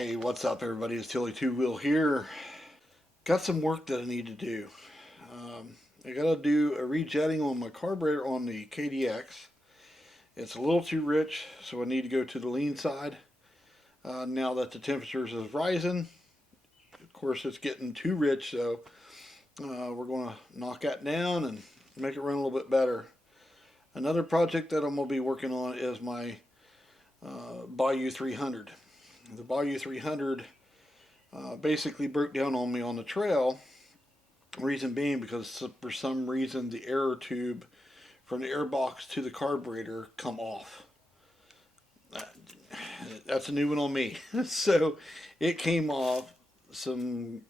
Hey, what's up everybody? It's Tilly Two Wheel here. Got some work that I need to do. I gotta do a rejetting on my carburetor on the KDX. It's a little too rich, so I need to go to the lean side. Now that the temperatures is rising, of course it's getting too rich, so we're gonna knock that down and make it run a little bit better. Another project that I'm gonna be working on is my Bayou 300. The Bayou 300 basically broke down on me on the trail. Reason being because for some reason the air tube from the air box to the carburetor come off. That's a new one on me. So it came off. Some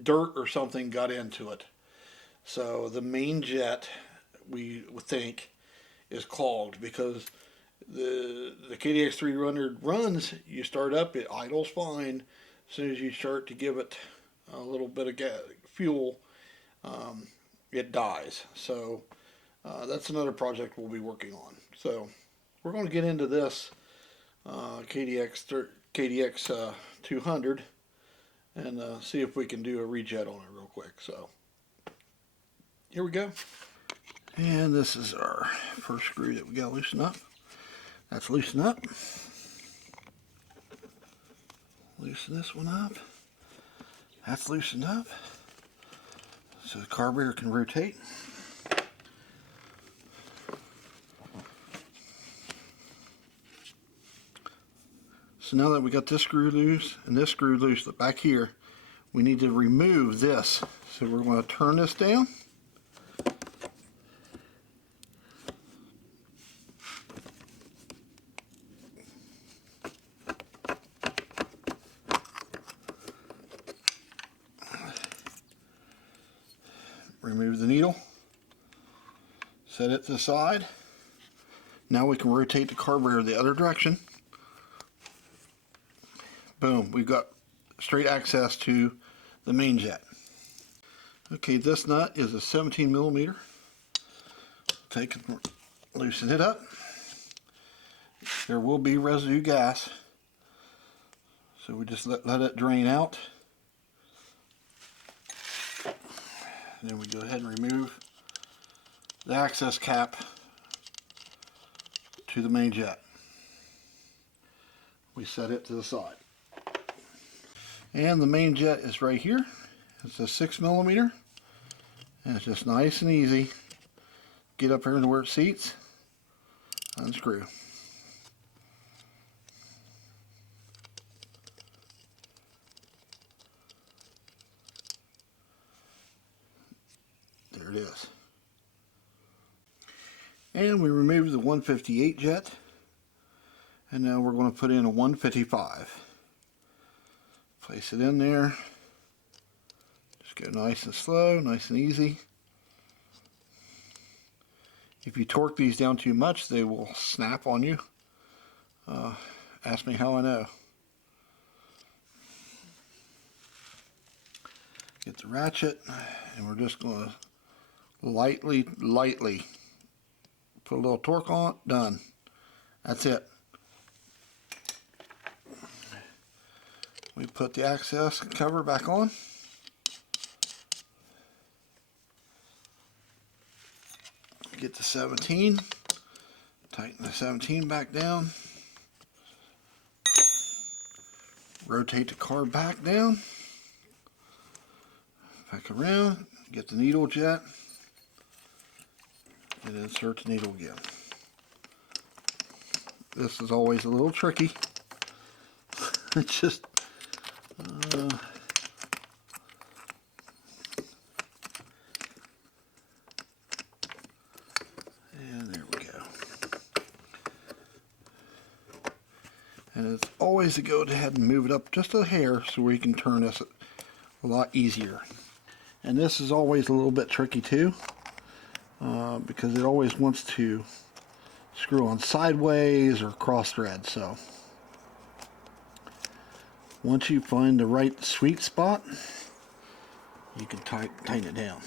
dirt or something got into it. So the main jet, we think, is clogged because the KDX200 runs, you start up, it idles fine. As soon as you start to give it a little bit of fuel, it dies. So that's another project we'll be working on. So we're going to get into this KDX 200 and see if we can do a rejet on it real quick. So here we go. And this is our first screw that we got to loosen up. That's loosened up. Loosen this one up. That's loosened up. So the carburetor can rotate. So now that we got this screw loose and this screw loose back here, we need to remove this. So we're going to turn this down. Remove the needle, set it to the side. Now we can rotate the carburetor the other direction. Boom, we've got straight access to the main jet. Okay, this nut is a 17 millimeter. Take and loosen it up. There will be residue gas, so we just let it drain out. Then we go ahead and remove the access cap to the main jet. We set it to the side. And the main jet is right here. It's a 6 millimeter. And it's just nice and easy. Get up here into where it seats. Unscrew. There it is. And we removed the 158 jet. And now we're going to put in a 155. Place it in there. Just go nice and slow, nice and easy. If you torque these down too much, they will snap on you. Ask me how I know. Get the ratchet, and we're just going to lightly put a little torque on it. Done. That's it. We put the access cover back on. Get the 17. Tighten the 17 back down. Rotate the carb back down. Back around. Get the needle jet. And insert the needle again. This is always a little tricky. It's just and there we go. And it's always to go ahead and move it up just a hair so we can turn this a lot easier. And this is always a little bit tricky too, because it always wants to screw on sideways or cross thread. So once you find the right sweet spot, you can tighten it down.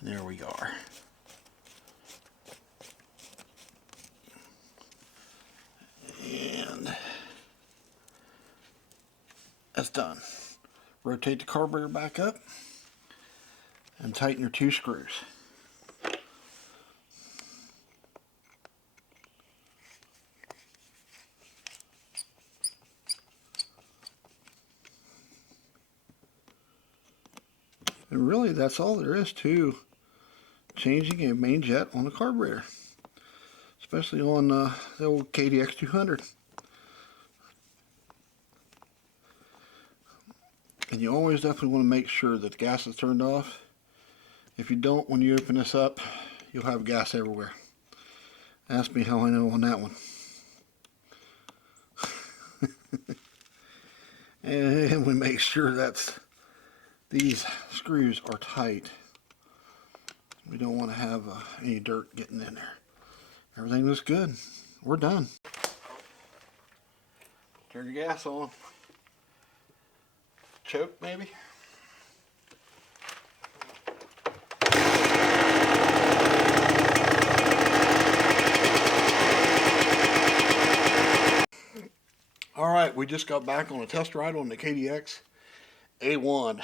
And there we are. That's done. Rotate the carburetor back up and tighten your 2 screws. And really, that's all there is to changing a main jet on a carburetor, especially on the old KDX200. And you always definitely want to make sure that the gas is turned off. If you don't, when you open this up, you'll have gas everywhere. Ask me how I know on that one. And we make sure that these screws are tight. We don't want to have any dirt getting in there. Everything looks good. We're done. Turn your gas on. Choke maybe. All right, we just got back on a test ride on the KDX A1.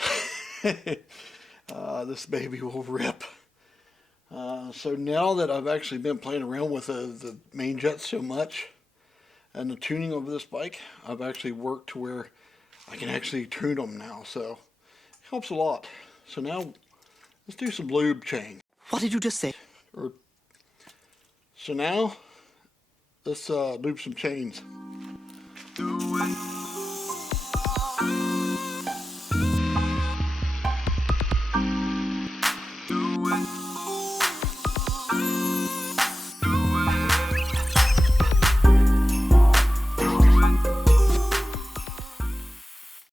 This baby will rip. So now that I've actually been playing around with the main jet so much and the tuning of this bike, I've actually worked to where I can actually tune them now. So it helps a lot. So now let's do some lube change. What did you just say? So now let's lube some chains.